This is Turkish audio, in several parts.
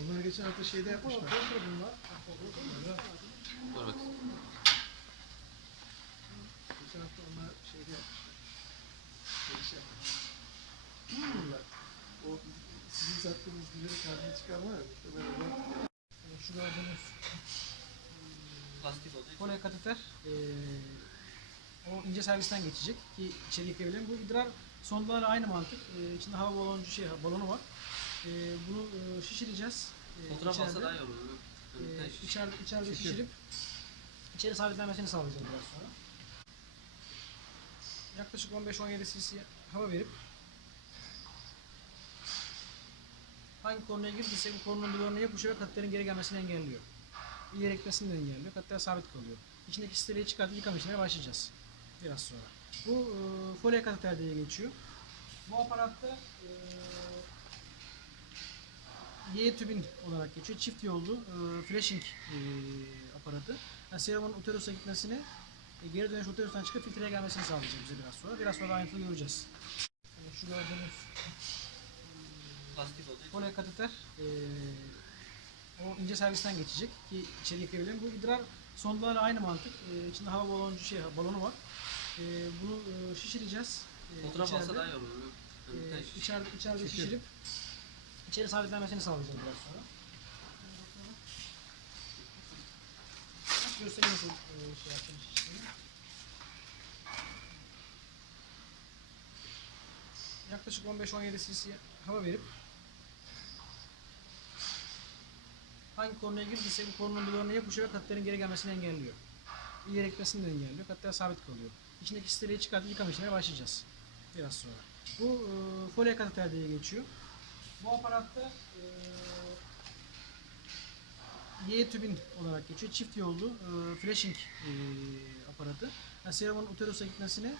Onlar geçen hafta şeyde yapmışlar. Dur bak. Geçen hafta onlar şeyde yapmışlar. Giriş yapmışlar. Bunlar. O sizin sattığınız güleri karnına çıkarma ya. Böyle var. Şu gördüğünüz Plastik oldu. kolye kateter eee, o ince servisten geçecek ki içeri yıkayabilelim. Bu idrar sondalarla aynı mantık. Eee içinde hava baloncu şey balonu var. Eee, bunu eee, şişireceğiz. Eee, Fotoğraf alsa daha iyi olur. Evet. içeride, içeride Şişir. şişirip içeri sabitlenmesini sağlayacağız biraz sonra. Yaklaşık 15-17 cc hava verip hangi konuya girdiyse bu konunun duvarına yapışıyor ve kateterin geri gelmesini engelliyor. Bir yere gitmesini de engelliyor. Kateter sabit kalıyor. İçindeki steriliği çıkartıp yıkama işlemine başlayacağız. Biraz sonra. Bu e, folye kateter diye geçiyor. Bu aparatta e, Y tübin olarak geçiyor. Çift yollu e, flashing e, aparatı. Yani serumun uterusa gitmesini e, geri dönüş uterustan çıkıp filtreye gelmesini sağlayacak bize biraz sonra. Biraz sonra ayrıntılı göreceğiz. E, şu gördüğünüz Plastik. Kolye kateter eee, o ince servisten geçecek ki içeri yıkayabilelim. Bu idrar sondalarla aynı mantık. Eee içinde hava baloncu şey balonu var. Eee, bunu eee, şişireceğiz. Eee, Fotoğraf alsa daha iyi olur. Evet. içeride, içeride Şişir. şişirip içeri sabitlenmesini sağlayacağız biraz sonra. Göstereyim nasıl eee, şey yaptığını şişirdiğini. Yaklaşık 15-17 cc hava verip hangi konuya girdiyse bu konunun duvarına yapışıyor ve kateterin geri gelmesini engelliyor. Yere gitmesini de engelliyor. Kateter sabit kalıyor. İçindeki steriliği çıkartıp yıkama işlemine başlayacağız. Biraz sonra. Bu e, folye kateter geçiyor. Bu aparatta e, Y tübin olarak geçiyor. Çift yollu e, flashing e, aparatı. Yani serumun uterusa gitmesini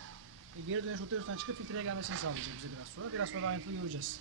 e, geri dönüş uterustan çıkıp filtreye gelmesini sağlayacak bize biraz sonra. Biraz sonra ayrıntılı göreceğiz.